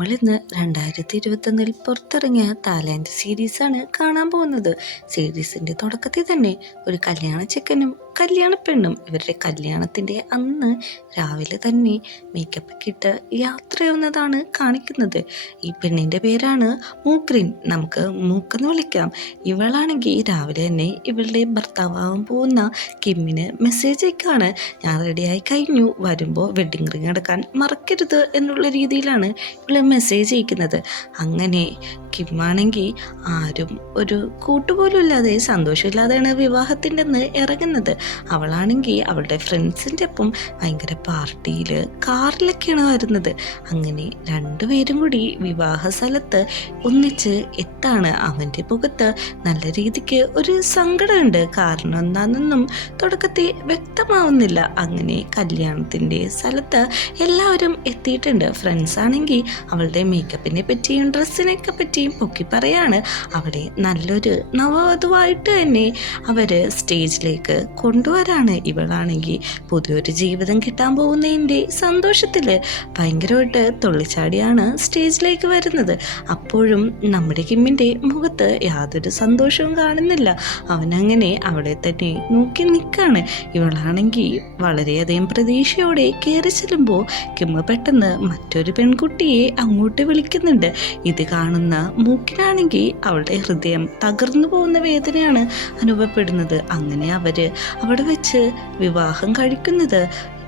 നമ്മളിന്ന് 2021 പുറത്തിറങ്ങിയ തായ്ലാൻഡ് സീരീസാണ് കാണാൻ പോകുന്നത്. സീരീസിൻ്റെ തുടക്കത്തിൽ തന്നെ ഒരു കല്യാണ ചെക്കനും കല്യാണ പെണ്ണും ഇവരുടെ കല്യാണത്തിൻ്റെ അന്ന് രാവിലെ തന്നെ മേക്കപ്പ് ഒക്കെ ഇട്ട് യാത്രയാവുന്നതാണ് കാണിക്കുന്നത്. ഈ പെണ്ണിൻ്റെ പേരാണ് മൂക്രിൻ, നമുക്ക് മൂക്കെന്ന് വിളിക്കാം. ഇവളാണെങ്കിൽ രാവിലെ തന്നെ ഇവളുടെ ഭർത്താവാകാൻ പോകുന്ന കിമ്മിന് മെസ്സേജ് അയക്കാണ്, ഞാൻ റെഡിയായി കഴിഞ്ഞു, വരുമ്പോൾ വെഡ്ഡിങ് റിങ് എടുക്കാൻ മറക്കരുത് എന്നുള്ള രീതിയിലാണ് ഇവള് മെസ്സേജ് അയക്കുന്നത്. അങ്ങനെ കിമ്മാണെങ്കിൽ ആരും ഒരു കൂട്ടുപോലും ഇല്ലാതെ സന്തോഷമില്ലാതെയാണ് വിവാഹത്തിൻ്റെ അന്ന് ഇറങ്ങുന്നത്. അവളാണെങ്കിൽ അവളുടെ ഫ്രണ്ട്സിൻ്റെ ഒപ്പം ഭയങ്കര പാർട്ടിയിൽ കാറിലൊക്കെയാണ് വരുന്നത്. അങ്ങനെ രണ്ടുപേരും കൂടി വിവാഹ സ്ഥലത്ത് ഒന്നിച്ച് എത്താണ്. അവൻ്റെ മുഖത്ത് നല്ല രീതിക്ക് ഒരു സങ്കടമുണ്ട്, കാരണം എന്താണെന്നൊന്നും തുടക്കത്തിൽ വ്യക്തമാവുന്നില്ല. അങ്ങനെ കല്യാണത്തിൻ്റെ സ്ഥലത്ത് എല്ലാവരും എത്തിയിട്ടുണ്ട്. ഫ്രണ്ട്സ് ആണെങ്കിൽ അവളുടെ മേക്കപ്പിനെ പറ്റിയും ഡ്രസ്സിനെയൊക്കെ പറ്റിയും പൊക്കി പറയാണ്. അവിടെ നല്ലൊരു നവവധുവായിട്ട് തന്നെ അവർ സ്റ്റേജിലേക്ക് കൊണ്ടുവരാണ്. ഇവളാണെങ്കിൽ പുതിയൊരു ജീവിതം കിട്ടാൻ പോകുന്നതിൻ്റെ സന്തോഷത്തിൽ ഭയങ്കരമായിട്ട് തുള്ളിച്ചാടിയാണ് സ്റ്റേജിലേക്ക് വരുന്നത്. അപ്പോഴും നമ്മുടെ കിമ്മിൻ്റെ മുഖത്ത് യാതൊരു സന്തോഷവും കാണുന്നില്ല. അവനങ്ങനെ അവിടെ തന്നെ നോക്കി നിൽക്കാണ്. ഇവളാണെങ്കിൽ വളരെയധികം പ്രതീക്ഷയോടെ കയറി ചെല്ലുമ്പോൾ കിമ്മ പെട്ടെന്ന് മറ്റൊരു പെൺകുട്ടിയെ അങ്ങോട്ട് വിളിക്കുന്നുണ്ട്. ഇത് കാണുന്ന മൂക്കിനാണെങ്കിൽ അവളുടെ ഹൃദയം തകർന്നു പോകുന്ന വേദനയാണ് അനുഭവപ്പെടുന്നത്. അങ്ങനെ അവിടെ വെച്ച് വിവാഹം കഴിക്കുന്നത്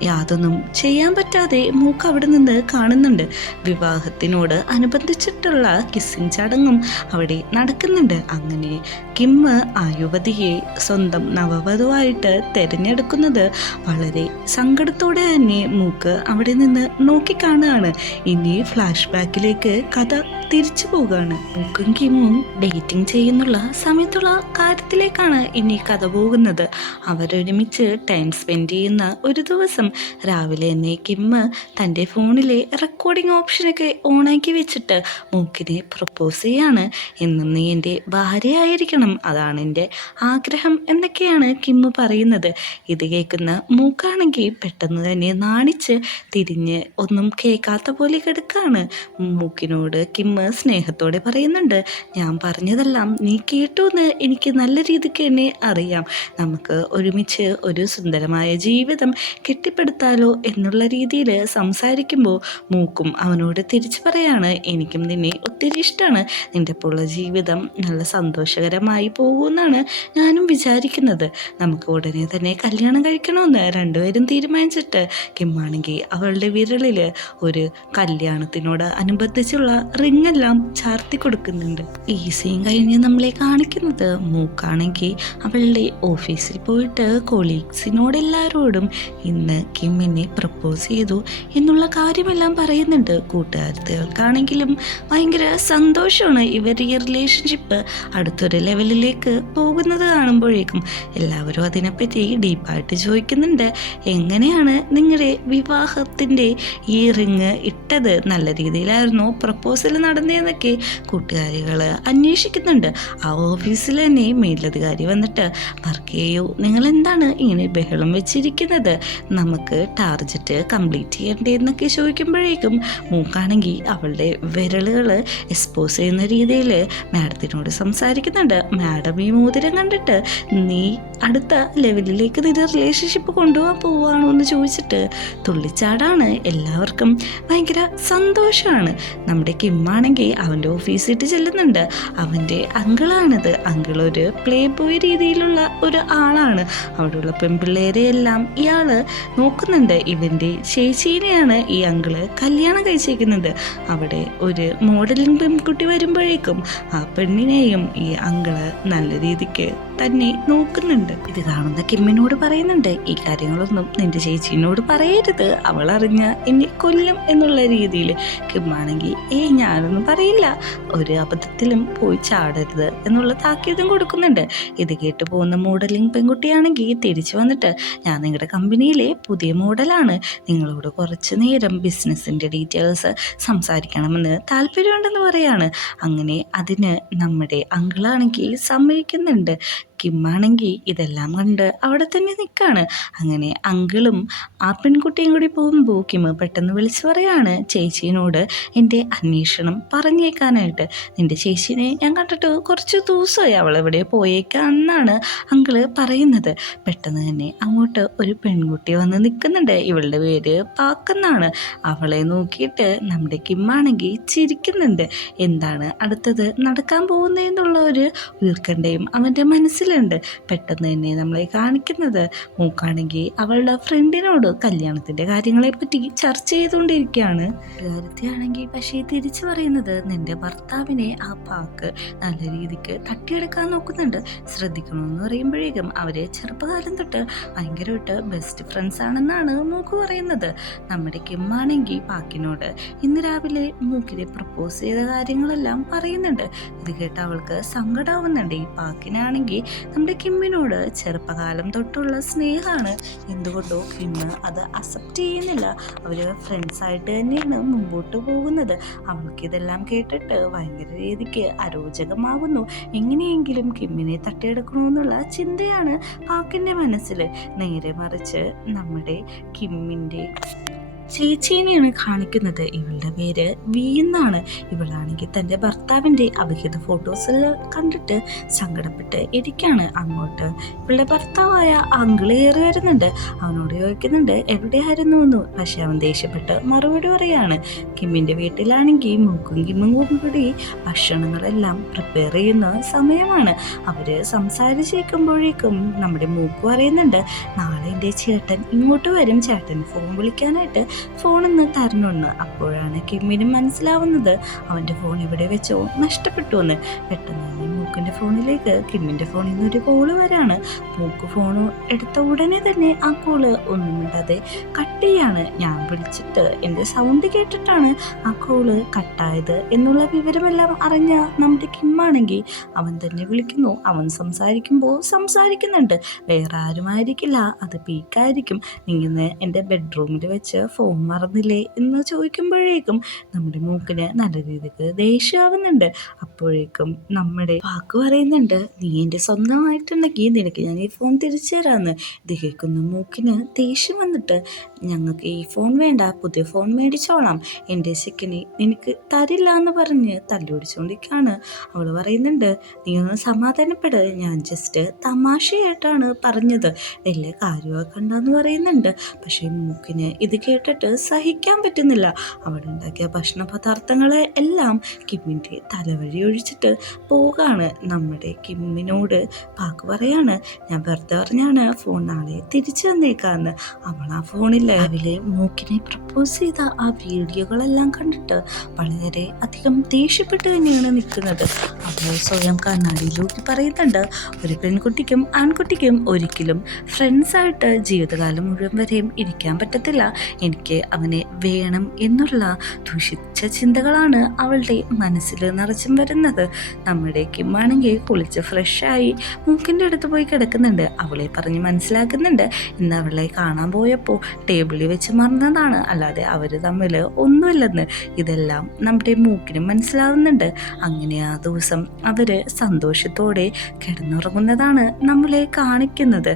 യാതൊന്നും ചെയ്യാൻ പറ്റാതെ മൂക്ക് അവിടെ നിന്ന് കാണുന്നുണ്ട്. വിവാഹത്തിനോട് അനുബന്ധിച്ചിട്ടുള്ള കിസ്സിങ് ചടങ്ങും അവിടെ നടക്കുന്നുണ്ട്. അങ്ങനെ കിമ്മ് ആ യുവതിയെ സ്വന്തം നവവധുവായിട്ട് തിരഞ്ഞെടുക്കുന്നത് വളരെ സങ്കടത്തോടെ തന്നെ മൂക്ക് അവിടെ നിന്ന് നോക്കിക്കാണുകയാണ്. ഇനി ഫ്ലാഷ് ബാക്കിലേക്ക് കഥ തിരിച്ചു പോവുകയാണ്. മൂക്കും കിമ്മും ഡേറ്റിംഗ് ചെയ്യുന്നുള്ള സമയത്തുള്ള കാര്യത്തിലേക്കാണ് ഇനി കഥ പോകുന്നത്. അവരൊരുമിച്ച് ടൈം സ്പെൻഡ് ചെയ്യുന്ന ഒരു ദിവസം രാവിലെ തന്നെ കിമ്മ് തൻ്റെ ഫോണിലെ റെക്കോർഡിംഗ് ഓപ്ഷനൊക്കെ ഓണാക്കി വെച്ചിട്ട് മൂക്കിനെ പ്രപ്പോസ് ചെയ്യാണ്. എന്നും നീ എൻ്റെ ഭാര്യയായിരിക്കണം, അതാണ് എൻ്റെ ആഗ്രഹം എന്നൊക്കെയാണ് കിമ്മ് പറയുന്നത്. ഇത് കേൾക്കുന്ന മൂക്കാണെങ്കിൽ പെട്ടെന്ന് തന്നെ നാണിച്ച് തിരിഞ്ഞ് ഒന്നും കേൾക്കാത്ത പോലെ കിടക്കാണ്. മൂക്കിനോട് കിമ്മ് സ്നേഹത്തോടെ പറയുന്നുണ്ട്, ഞാൻ പറഞ്ഞതെല്ലാം നീ കേട്ടു എന്ന് എനിക്ക് നല്ല രീതിക്ക് തന്നെ അറിയാം, നമുക്ക് ഒരുമിച്ച് ഒരു സുന്ദരമായ ജീവിതം കെട്ടിപ്പടുത്താലോ എന്നുള്ള രീതിയിൽ സംസാരിക്കുമ്പോൾ മൂക്കും അവനോട് തിരിച്ചു പറയാണ്, എനിക്കും നിന്നെ ഒത്തിരി ഇഷ്ടമാണ്, നിൻ്റെ ഒപ്പമുള്ള ജീവിതം നല്ല സന്തോഷകരമായി പോകുമെന്നാണ് ഞാനും വിചാരിക്കുന്നത്, നമുക്ക് ഉടനെ തന്നെ കല്യാണം കഴിക്കണമെന്ന് രണ്ടുപേരും തീരുമാനിച്ചിട്ട് കിമ്മാണെങ്കിൽ അവളുടെ വിരലിൽ ഒരു കല്യാണത്തിനോട് അനുബന്ധിച്ചുള്ള റിങ്ങെല്ലാം ചാർത്തി കൊടുക്കുന്നുണ്ട്. ഈ സീൻ കഴിഞ്ഞ് നമ്മളെ കാണിക്കുന്നത് മൂക്കാണെങ്കിൽ അവളുടെ ഓഫീസിൽ പോയിട്ട് കൊളീഗ്സിനോട് എല്ലാവരോടും ഇന്ന് കിമ്മിനെ പ്രപ്പോസ് ചെയ്തു എന്നുള്ള കാര്യമെല്ലാം പറയുന്നുണ്ട്. കൂട്ടുകാർക്കാണെങ്കിലും ഭയങ്കര സന്തോഷമാണ് ഇവർ ഈ റിലേഷൻഷിപ്പ് അടുത്തൊരു ലെവലിലേക്ക് പോകുന്നത് കാണുമ്പോഴേക്കും. എല്ലാവരും അതിനെപ്പറ്റി ഡീപ്പായിട്ട് ചോദിക്കുന്നുണ്ട്, എങ്ങനെയാണ് നിങ്ങളുടെ വിവാഹത്തിൻ്റെ ഈ റിങ് ഇട്ടത്, നല്ല രീതിയിലായിരുന്നോ പ്രപ്പോസൽ നടന്നതെന്നൊക്കെ കൂട്ടുകാരികൾ അന്വേഷിക്കുന്നുണ്ട്. ആ ഓഫീസിൽ തന്നെ മേലധികാരി വന്നിട്ട്, വർക്കെയോ നിങ്ങൾ എന്താണ് ഇങ്ങനെ ബഹളം വെച്ചിരിക്കുന്നത്, നമുക്ക് ടാർജറ്റ് കംപ്ലീറ്റ് ചെയ്യണ്ടേ എന്നൊക്കെ ചോദിക്കുമ്പോഴേക്കും മൂക്കാണെങ്കിൽ അവളുടെ വിരലുകൾ എക്സ്പോസ് ചെയ്യുന്ന രീതിയിൽ മാഡത്തിനോട് സംസാരിക്കുന്നുണ്ട്. മാഡം ഈ മോതിരം കണ്ടിട്ട് നീ അടുത്ത ലെവലിലേക്ക് നിന്റെ റിലേഷൻഷിപ്പ് കൊണ്ടുപോകാൻ പോവുകയാണോ എന്ന് ചോദിച്ചിട്ട് തുള്ളിച്ചാടാണ്. എല്ലാവർക്കും ഭയങ്കര സന്തോഷമാണ്. നമ്മുടെ കിമ്മാണെങ്കിൽ അവൻ്റെ ഓഫീസിട്ട് ചെല്ലുന്നുണ്ട്. അവൻ്റെ അങ്കിളാണിത്. അങ്കിളൊരു പ്ലേ ബോയ് രീതിയിലുള്ള ഒരു ആളാണ്. അവിടെയുള്ള പെൺപിള്ളേരെ എല്ലാം ഇയാൾ നോക്കുന്നുണ്ട്. ഇവൻ്റെ ചേച്ചീനെയാണ് ഈ അങ്കിള് കല്യാണം കഴിച്ചേക്കുന്നത്. അവിടെ ഒരു മോഡലിംഗ് പെൺകുട്ടി വരുമ്പോഴേക്കും ആ പെണ്ണിനെയും ഈ അങ്കിള് നല്ല രീതിക്ക് തന്നെ നോക്കുന്നുണ്ട്. ഇത് കാണുന്ന കിമ്മിനോട് പറയുന്നുണ്ട്, ഈ കാര്യങ്ങളൊന്നും നിന്റെ ചേച്ചീനോട് പറയരുത്, അവൾ അറിഞ്ഞ എന്നെ കൊല്ലും എന്നുള്ള രീതിയിൽ. കിമ്മാണെങ്കിൽ ഞാനൊന്നും പറയില്ല, ഒരു അബദ്ധത്തിലും പോയി ചാടരുത് എന്നുള്ള താക്കീതും കൊടുക്കുന്നുണ്ട്. ഇത് കേട്ട് പോകുന്ന മോഡലിംഗ് പെൺകുട്ടിയാണെങ്കിൽ തിരിച്ചു വന്നിട്ട്, ഞാൻ നിങ്ങളുടെ കമ്പനിയിലെ പുതിയ മോഡലാണ്, നിങ്ങളോട് കുറച്ച് നേരം ബിസിനസ്സിൻ്റെ ഡീറ്റെയിൽസ് സംസാരിക്കണമെന്ന് താല്പര്യമുണ്ടെന്ന് പറയാണ്. അങ്ങനെ അതിന് നമ്മുടെ അങ്കിളാണെങ്കിൽ സമ്മതിക്കുന്നുണ്ട്. കിമ്മാണെങ്കിൽ ഇതെല്ലാം കണ്ട് അവിടെ തന്നെ നിൽക്കുകയാണ്. അങ്ങനെ അങ്കിളും ആ പെൺകുട്ടിയും കൂടി പോകുമ്പോൾ കിം പെട്ടെന്ന് വിളിച്ചു പറയാണ് ചേച്ചീനോട് എൻ്റെ അന്വേഷണം പറഞ്ഞേക്കാനായിട്ട്. നിൻ്റെ ചേച്ചീനെ ഞാൻ കണ്ടിട്ട് കുറച്ച് ദിവസമായി, അവളെവിടെ പോയേക്കാന്നാണ് അങ്കിള് പറയുന്നത്. പെട്ടെന്ന് തന്നെ അങ്ങോട്ട് ഒരു പെൺകുട്ടി വന്ന് നിൽക്കുന്നുണ്ട്. ഇവളുടെ പേര് പാക്കെന്നാണ്. അവളെ നോക്കിയിട്ട് നമ്മുടെ കിമ്മാണെങ്കിൽ ചിരിക്കുന്നുണ്ട്. എന്താണ് അടുത്തത് നടക്കാൻ പോകുന്നതെന്നുള്ള ഒരു ഉത്കണ്ഠയും അവൻ്റെ മനസ്സിലുണ്ട്. പെട്ടെന്ന് തന്നെ നമ്മളെ കാണിക്കുന്നത് മൂക്കാണെങ്കിൽ അവളുടെ ഫ്രണ്ടിനോട് കല്യാണത്തിൻ്റെ കാര്യങ്ങളെപ്പറ്റി ചർച്ച ചെയ്തുകൊണ്ടിരിക്കുകയാണ്. കാര്യത്തിയാണെങ്കിൽ പക്ഷേ തിരിച്ചു പറയുന്നത് നിൻ്റെ ഭർത്താവിനെ ആ പാക്ക് നല്ല രീതിക്ക് തട്ടിയെടുക്കാൻ നോക്കുന്നുണ്ട്, ശ്രദ്ധിക്കണമെന്ന് പറയുമ്പോഴേക്കും അവരെ ചെറുപ്പകാലം തൊട്ട് ഭയങ്കരമായിട്ട് ബെസ്റ്റ് ഫ്രണ്ട്സ് ആണെന്നാണ് മൂക്ക് പറയുന്നത്. നമ്മുടെ കിമ്മാണെങ്കിൽ പാക്കിനോട് ഇന്ന് രാവിലെ മൂക്കിനെ പ്രപ്പോസ് ചെയ്ത കാര്യങ്ങളെല്ലാം പറയുന്നുണ്ട്. ഇത് കേട്ട് അവൾക്ക് സങ്കടമാവുന്നുണ്ട്. ഈ പാക്കിനാണെങ്കിൽ നമ്മുടെ കിമ്മിനോട് ചെറുപ്പകാലം തൊട്ടുള്ള സ്നേഹമാണ്. എന്തുകൊണ്ടോ കിമ്മ് അത് അക്സെപ്റ്റ് ചെയ്യുന്നില്ല. അവർ ഫ്രണ്ട്സായിട്ട് തന്നെയാണ് മുമ്പോട്ട് പോകുന്നത്. അവൾക്കിതെല്ലാം കേട്ടിട്ട് ഭയങ്കര രീതിക്ക് അരോചകമാകുന്നു. എങ്ങനെയെങ്കിലും കിമ്മിനെ തട്ടിയെടുക്കണമെന്നുള്ള ചിന്തയാണ് പാക്കിൻ്റെ മനസ്സിൽ. നേരെ മറിച്ച് നമ്മുടെ കിമ്മിൻ്റെ ചേച്ചീനെയാണ് കാണിക്കുന്നത്. ഇവളുടെ പേര് വി എന്നാണ്. ഇവളാണെങ്കിൽ തൻ്റെ ഭർത്താവിൻ്റെ അവിഹിത ഫോട്ടോസിൽ കണ്ടിട്ട് സങ്കടപ്പെട്ട് ഇരിക്കുകയാണ്. അങ്ങോട്ട് ഇവളുടെ ഭർത്താവായ അങ്കിള് കയറി വരുന്നുണ്ട്. അവനോട് ചോദിക്കുന്നുണ്ട് എവിടെയായിരുന്നു എന്ന്. പക്ഷെ അവൻ ദേഷ്യപ്പെട്ട് മറുപടി പറയാണ്. കിമ്മിൻ്റെ വീട്ടിലാണെങ്കിൽ മൂക്കും കിമ്മും കൂടി ഭക്ഷണങ്ങളെല്ലാം പ്രിപ്പയർ ചെയ്യുന്ന സമയമാണ്. അവർ സംസാരിച്ചിരിക്കുമ്പോഴേക്കും നമ്മുടെ മൂക്ക് പറയുന്നുണ്ട് നാളെ എൻ്റെ ചേട്ടൻ ഇങ്ങോട്ട് വരും, ചേട്ടൻ ഫോൺ വിളിക്കാനായിട്ട് ഫോണൊന്ന് തരണമെന്ന്. അപ്പോഴാണ് കിമ്മിനും മനസ്സിലാവുന്നത് അവൻ്റെ ഫോൺ ഇവിടെ വെച്ചോ നഷ്ടപ്പെട്ടു എന്ന്. പെട്ടെന്ന് തന്നെ മൂക്കിൻ്റെ ഫോണിലേക്ക് കിമ്മിൻ്റെ ഫോണിൽ നിന്ന് ഒരു കോള് വരാണ്. മൂക്ക് ഫോൺ എടുത്ത ഉടനെ തന്നെ ആ കോള് ഒന്നും മിണ്ടാതെ കട്ട് ചെയ്യാണ്. ഞാൻ വിളിച്ചിട്ട് എൻ്റെ സൗണ്ട് കേട്ടിട്ടാണ് ആ കോള് കട്ടായത് എന്നുള്ള വിവരമെല്ലാം അറിഞ്ഞ നമ്മുടെ കിമ്മാണെങ്കിൽ അവൻ തന്നെ വിളിക്കുന്നു. അവൻ സംസാരിക്കുന്നുണ്ട്. വേറെ ആരുമായിരിക്കില്ല, അത് പീക്കായിരിക്കും. നീന്ന് എൻ്റെ ബെഡ്റൂമിൽ വെച്ച് ഫോൺ മറന്നില്ലേ എന്ന് ചോദിക്കുമ്പോഴേക്കും നമ്മുടെ മൂക്കിന് നല്ല രീതിക്ക് ദേഷ്യമാവുന്നുണ്ട്. അപ്പോഴേക്കും നമ്മുടെ വാക്ക് പറയുന്നുണ്ട് നീ എൻ്റെ സ്വന്തമായിട്ടുണ്ടെങ്കിൽ നിനക്ക് ഞാൻ ഈ ഫോൺ തിരിച്ചു തരാമെന്ന്. ഇത് കേൾക്കുന്ന മൂക്കിന് ദേഷ്യം വന്നിട്ട് ഞങ്ങൾക്ക് ഈ ഫോൺ വേണ്ട, പുതിയ ഫോൺ മേടിച്ചോളാം, എൻ്റെ ചെക്കനെ നിനക്ക് തരില്ല എന്ന് പറഞ്ഞ് തല്ലുപിടിച്ചുകൊണ്ടിരിക്കുകയാണ്. അവൾ പറയുന്നുണ്ട് നീ ഒന്ന് സമാധാനപ്പെട്, ഞാൻ ജസ്റ്റ് തമാശയായിട്ടാണ് പറഞ്ഞത്, വലിയ കാര്യമാക്കണ്ടെന്ന് പറയുന്നുണ്ട്. പക്ഷേ മൂക്കിന് ഇത് കേട്ടിട്ട് സഹിക്കാൻ പറ്റുന്നില്ല. അവിടെ ഉണ്ടാക്കിയ ഭക്ഷണ പദാർത്ഥങ്ങളെ എല്ലാം കിമ്മിൻ്റെ തലവഴി ഒഴിച്ചിട്ട് പോകാണ്. നമ്മുടെ കിമ്മിനോട് പാക്ക് പറയാണ് ഞാൻ വെറുതെ പറഞ്ഞാണ് ഫോൺ നാളെ തിരിച്ചു തന്നേക്കാന്ന്. അവൾ ആ ഫോണിൽ രാവിലെ മൂക്കിനെ പ്രപ്പോസ് ചെയ്ത ആ വീഡിയോകളെല്ലാം കണ്ടിട്ട് വളരെ അധികം ദേഷ്യപ്പെട്ട് തന്നെയാണ് നിൽക്കുന്നത്. അവൾ സ്വയം കണ്ണാടിയിലൂക്കി പറയുന്നുണ്ട് ഒരു പെൺകുട്ടിക്കും ആൺകുട്ടിക്കും ഒരിക്കലും ഫ്രണ്ട്സായിട്ട് ജീവിതകാലം മുഴുവൻ വരെയും ഇരിക്കാൻ പറ്റത്തില്ല. എനിക്ക് അവനെ വേണം എന്നുള്ള ദുഷിച്ച ചിന്തകളാണ് അവളുടെ മനസ്സിൽ നിറച്ചും വരുന്നത്. നമ്മുടെ കിമ്മാണെങ്കിൽ കുളിച്ച് ഫ്രഷായി മൂക്കിൻ്റെ അടുത്ത് പോയി കിടക്കുന്നുണ്ട്. അവളെ പറഞ്ഞ് മനസ്സിലാക്കുന്നുണ്ട് ഇന്ന് അവളെ കാണാൻ പോയപ്പോൾ ടേബിളിൽ വെച്ച് മറന്നതാണ്, അല്ലാതെ അവർ തമ്മിൽ ഒന്നുമില്ലെന്ന്. ഇതെല്ലാം നമ്മുടെ മൂക്കിന് മനസ്സിലാവുന്നുണ്ട്. അങ്ങനെ ആ ദിവസം അവർ സന്തോഷത്തോടെ കിടന്നുറങ്ങുന്നതാണ് നമ്മളെ കാണിക്കുന്നത്.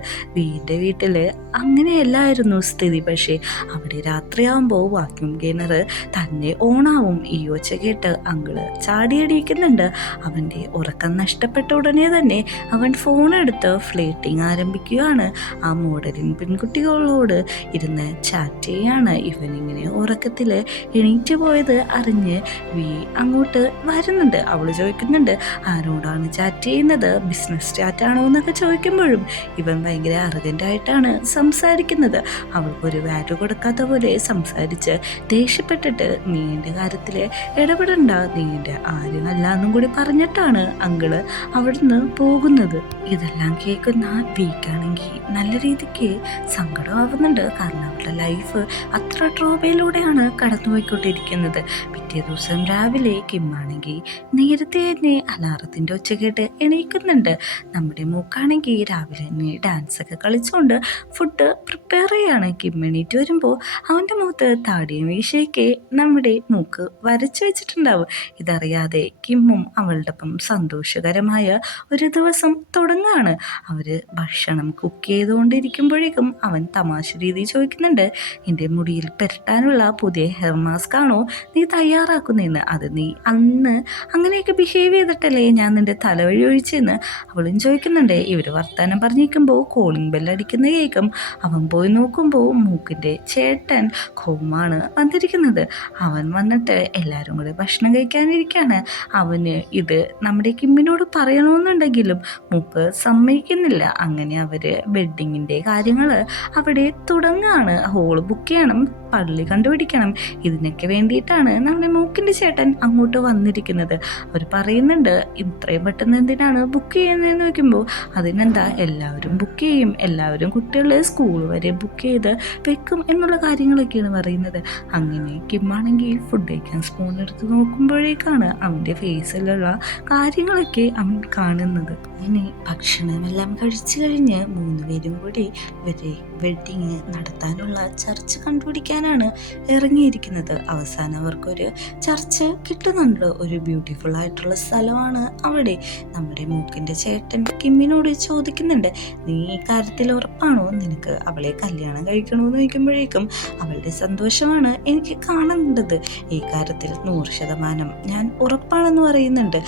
വീട്ടിൽ അങ്ങനെയല്ലായിരുന്നു സ്ഥിതി. പക്ഷേ അവിടെ രാത്രിയാകുമ്പോൾ വാക്യൂം ക്ലീനർ തന്നെ ഓണാവും. ഈ ഒച്ച കേട്ട് അങ്കിള് ചാടിയടിക്കുന്നുണ്ട്. അവൻ്റെ ഉറക്കം നഷ്ടപ്പെട്ട ഉടനെ തന്നെ അവൻ ഫോണെടുത്ത് ഫ്ലേറ്റിംഗ് ആരംഭിക്കുകയാണ്. ആ മോഡലിൻ പെൺകുട്ടികളോട് ഇരുന്ന് ചാറ്റ് ചെയ്യാണ്. ഇവനിങ്ങനെ ഉറക്കത്തിൽ എണീറ്റ് പോയത് അറിഞ്ഞ് വി അങ്ങോട്ട് വരുന്നുണ്ട്. അവൾ ചോദിക്കുന്നുണ്ട് ആരോടാണ് ചാറ്റ് ചെയ്യുന്നത്, ബിസിനസ് ചാറ്റാണോ എന്നൊക്കെ ചോദിക്കുമ്പോഴും ഇവൻ ഭയങ്കര അർജൻറ്റായിട്ടാണ് സംസാരിക്കുന്നത്. അവൾക്കൊരു വാല്യൂ കൊടുക്കാത്ത പോലെ സംസാരിച്ച് ദേഷ്യപ്പെട്ടിട്ട് നീ എൻ്റെ കാര്യത്തിൽ ഇടപെടണ്ട, നീ എൻ്റെ ആരുമല്ല എന്നും കൂടി പറഞ്ഞിട്ടാണ് അങ്കിള് അവിടുന്ന് പോകുന്നത്. ഇതെല്ലാം കേൾക്കുന്ന വീക്കാണെങ്കിൽ നല്ല രീതിക്ക് സങ്കടമാവുന്നുണ്ട്. കാരണം അവളുടെ ലൈഫ് അത്ര ട്രോമയിലൂടെയാണ് കടന്നുപോയിക്കൊണ്ടിരിക്കുന്നത്. പിറ്റേ ദിവസം രാവിലെ കിമ്മാണെങ്കിൽ നേരത്തെ തന്നെ അലാറത്തിൻ്റെ ഒച്ച കേട്ട് എണീക്കുന്നുണ്ട്. നമ്മുടെ മൂക്കാണെങ്കിൽ രാവിലെ തന്നെ ഡാൻസൊക്കെ കളിച്ചുകൊണ്ട് ഫുഡ് പ്രിപ്പയർ ചെയ്യാണ്. കിം എണീറ്റ് വരുമ്പോൾ അവൻ്റെ മുഖത്ത് താടിയും വീശയൊക്കെ നമ്മുടെ മൂക്ക് വരച്ചു വെച്ചിട്ടുണ്ടാവും. ഇതറിയാതെ കിമ്മും അവളുടെ ഒപ്പം സന്തോഷകരമായ ഒരു ദിവസം തുടങ്ങുകയാണ്. അവർ ഭക്ഷണം കുക്ക് ചെയ്തുകൊണ്ടിരിക്കുമ്പോഴേക്കും അവൻ തമാശ രീതി ചോദിക്കുന്നുണ്ട്, എൻ്റെ മുടിയിൽ പെരട്ടാനുള്ള പുതിയ ഹെയർ മാസ്ക് ആണോ നീ തയ്യാറാക്കുന്നതെന്ന്? അത് നീ അന്ന് അങ്ങനെയൊക്കെ ബിഹേവ് ചെയ്തിട്ടല്ലേ ഞാൻ നിൻ്റെ തലവഴി ഒഴിച്ചെന്ന് അവളും ചോദിക്കുന്നുണ്ട്. ഇവർ വർത്തമാനം പറഞ്ഞിരിക്കുമ്പോൾ കോളിംഗ് ബെല്ലടിക്കുന്ന കേൾക്കും. അവൻ പോയി നോക്കുമ്പോൾ മൂക്കിൻ്റെ ചേട്ടൻ ഖോമാണ് വന്നിരിക്കുന്നത്. അവൻ വന്നിട്ട് എല്ലാവരും കൂടെ ഭക്ഷണം കഴിക്കാനിരിക്കുകയാണ്. അവന് ഇത് നമ്മുടെ കിമ്മിനോട് പറയണമെന്നുണ്ടെങ്കിലും മൂക്ക് സമ്മതിക്കുന്നില്ല. അങ്ങനെ അവർ വെഡ്ഡിങ്ങിൻ്റെ കാര്യങ്ങൾ അവിടെ തുടങ്ങുകയാണ്. ഹോള് ബുക്ക് ചെയ്യണം, പള്ളി കണ്ടുപിടിക്കണം. ഇതിനൊക്കെ വേണ്ടിയിട്ടാണ് നമ്മുടെ മൂക്കിൻ്റെ ചേട്ടൻ അങ്ങോട്ട് വന്നിരിക്കുന്നത്. അവർ പറയുന്നുണ്ട്, ഇത്രയും പെട്ടെന്ന് എന്തിനാണ് ബുക്ക് ചെയ്യുന്നതെന്ന് ചോദിക്കുമ്പോൾ അതിനെന്താ, എല്ലാവരും ബുക്ക് ചെയ്യും, എല്ലാവരും കുട്ടികളെ സ്കൂൾ വരെ ബുക്ക് ചെയ്ത് വെക്കും എന്നുള്ള കാര്യങ്ങളൊക്കെയാണ് പറയുന്നത്. അങ്ങനെ കിമ്മാണെങ്കിൽ ഫുഡ് കഴിക്കാൻ സ്പൂൺ എടുത്ത് നോക്കുമ്പോഴേക്കാണ് അവൻ്റെ ഫേസിലുള്ള കാര്യങ്ങളൊക്കെ അവൻ കാണുന്നത്. അങ്ങനെ ഭക്ഷണമെല്ലാം കഴിച്ചു കഴിഞ്ഞ് 3 പേരും കൂടി ഇവരെ വെഡ്ഡിങ് നടത്താനുള്ള ചർച്ച് കണ്ടുപിടിക്കാനാണ് ഇറങ്ങിയിരിക്കുന്നത്. അവസാനം അവർക്കൊരു ചർച്ച് കിട്ടുന്നുണ്ട്. ഒരു ബ്യൂട്ടിഫുൾ ആയിട്ടുള്ള സ്ഥലമാണ് അവിടെ. നമ്മുടെ മൂക്കിൻ്റെ ചേട്ടൻ കിമ്മിനോട് ചോദിക്കുന്നുണ്ട്, നീ ഈ കാര്യത്തിൽ ഉറപ്പാണോ? നിനക്ക് അവളെ കല്യാണം കഴിക്കണമെന്ന് ചോദിക്കുമ്പോഴേക്കും അവളുടെ സന്തോഷമാണ് എനിക്ക് കാണേണ്ടത്. ഈ കാര്യത്തിൽ 100% ഞാൻ ഉറപ്പാണെന്ന് പറയുന്നുണ്ട്.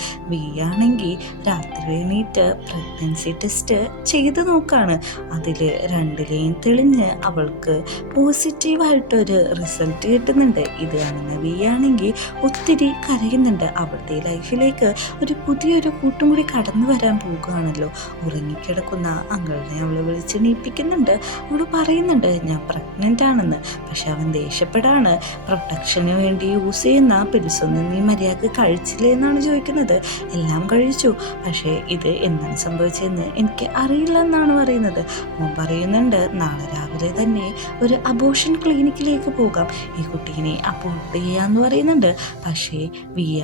ആണെങ്കിൽ രാത്രി എണീറ്റ് പ്രഗ്നൻസി ടെസ്റ്റ് ചെയ്ത് നോക്കാണ്. അതിൽ 2ലെയും തെളിഞ്ഞ് അവൾക്ക് പോസിറ്റീവായിട്ടൊരു റിസൾട്ട് കിട്ടുന്നുണ്ട്. ഇത് കാണുന്ന ആണെങ്കിൽ ഒത്തിരി കരയുന്നുണ്ട്. അവളുടെ ലൈഫിലേക്ക് ഒരു പുതിയൊരു കൂട്ടും കൂടി കടന്നു വരാൻ പോകുകയാണല്ലോ. ഉറങ്ങിക്കിടക്കുന്ന അങ്കിളിനെ അവൾ വിളിച്ചെണീപ്പിക്കുന്നുണ്ട്. അവൾ പറയുന്നുണ്ട്, ഞാൻ പ്രഗ്നൻ്റ് ആണെന്ന്. പക്ഷെ അവൻ ദേഷ്യപ്പെടാണ്. പ്രൊട്ടക്ഷന് വേണ്ടി യൂസ് ചെയ്യുന്ന പിൽസൊന്നും നീ മര്യാദക്ക് കഴിച്ചില്ലേ എന്നാണ് ചോദിക്കുന്നത്. എല്ലാം കഴിച്ചു, പക്ഷേ ഇത് എന്താണ് സംഭവിച്ചതെന്ന് എനിക്ക് അറിയില്ല എന്നാണ് പറയുന്നത്. അവൻ പറയുന്നുണ്ട്, നാളെ രാവിലെ തന്നെ ഒരു അബോർഷൻ ക്ലിനിക്കിലേക്ക് പോകാം, ഈ കുട്ടീനെ അബോർട്ട് ചെയ്യാന്ന് പറയുന്നുണ്ട്. പക്ഷേ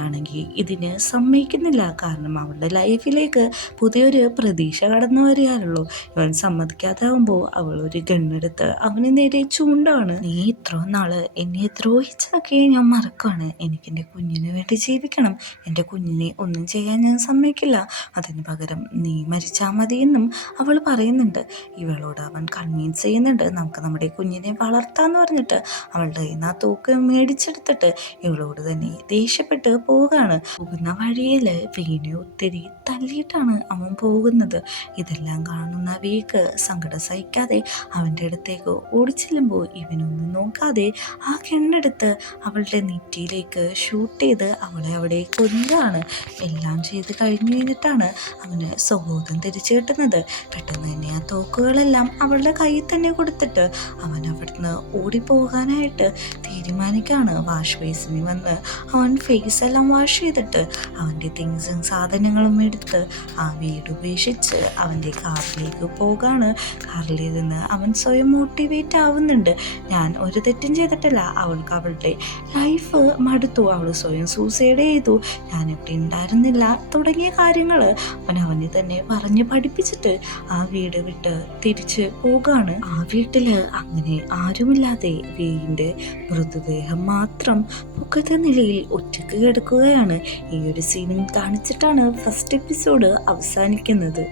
ആണെങ്കിൽ ഇതിന് സമ്മതിക്കുന്നില്ല. കാരണം അവളുടെ ലൈഫിലേക്ക് പുതിയൊരു പ്രതീക്ഷ കടന്നു വരികയാണല്ലോ. ഇവൻ സമ്മതിക്കാതാവുമ്പോൾ അവൾ ഒരു ഗണ്ണെടുത്ത് അവന് നേരെ ചൂണ്ടാണ്. നീ ഇത്ര നാള് എന്നെ ദ്രോഹിച്ചതൊക്കെ ഞാൻ മറക്കാണ്. എനിക്ക് എൻ്റെ കുഞ്ഞിന് വേണ്ടി ജീവിക്കണം. എൻ്റെ കുഞ്ഞിനെ ഒന്നും ചെയ്യാൻ ഞാൻ സമ്മതിക്കില്ല. അതിന് പകരം നീ മരിച്ചാൽ മതിയെന്നും അവൾ പറയുന്നുണ്ട്. ഇവളോട് അവൻ കൺവിൻസ് ചെയ്യുന്നുണ്ട്, നമുക്ക് നമ്മുടെ കുഞ്ഞിനെ വളർത്താന്ന് പറഞ്ഞിട്ട് അവളുടെ കയ്യിൽ തോക്ക് മേടിച്ചെടുത്തിട്ട് ഇവളോട് തന്നെ ദേഷ്യപ്പെട്ട് പോവുകയാണ്. പോകുന്ന വഴിയിൽ വീണെ ഒത്തിരി തല്ലിയിട്ടാണ് അവൻ പോകുന്നത്. ഇതെല്ലാം കാണുന്ന വീക്ക് സങ്കടം സഹിക്കാതെ അവൻ്റെ അടുത്തേക്ക് ഓടിച്ചെല്ലുമ്പോൾ ഇവനൊന്നും നോക്കാതെ ആ കെണ്ണെടുത്ത് അവളുടെ നെറ്റിയിലേക്ക് ഷൂട്ട് ചെയ്ത് അവളെ അവിടെ കൊല്ലുകയാണ്. എല്ലാം ചെയ്ത് കഴിഞ്ഞിട്ടാണ് അവന് സ്വബോധം തിരിച്ചു കിട്ടുന്നത്. പെട്ടെന്ന് തന്നെ ആ തോക്കുകളെല്ലാം അവളുടെ കയ്യിൽ തന്നെ കൊടുത്തിട്ട് അവൻ അവിടുന്ന് ഓടിപ്പോകാനായിട്ട് തീരുമാനിക്കുകയാണ്. വാഷ് ബേസിന് വന്ന് അവൻ ഫേസ് എല്ലാം വാഷ് ചെയ്തിട്ട് അവൻ്റെ തിങ്സും സാധനങ്ങളും എടുത്ത് ആ വീട് ഉപേക്ഷിച്ച് അവൻ്റെ കാറിലേക്ക് പോകാണ്. കാറിലിരുന്ന് അവൻ സ്വയം മോട്ടിവേറ്റ് ആവുന്നുണ്ട്. ഞാൻ ഒരു തെറ്റും ചെയ്തിട്ടില്ല, അവൾക്ക് അവളുടെ ലൈഫ് മടുത്തു, അവൾ സ്വയം സൂസൈഡ് ചെയ്തു, ഞാനിവിടെ ഉണ്ടായിരുന്നില്ല തുടങ്ങിയ കാര്യങ്ങൾ അവനെ തന്നെ പറഞ്ഞ് പഠിപ്പിച്ചിട്ട് ആ വീട് വിട്ട് തിരിച്ച് പോകാണ്. ആ വീട്ടില് അങ്ങനെ ആരുമില്ലാതെ വീടിൻ്റെ മൃതദേഹം മാത്രം പുകത്ത നിലയിൽ ഒറ്റക്ക് കിടക്കുകയാണ്. ഈ ഒരു സീനും കാണിച്ചിട്ടാണ് ഫസ്റ്റ് എപ്പിസോഡ് അവസാനിക്കുന്നത്.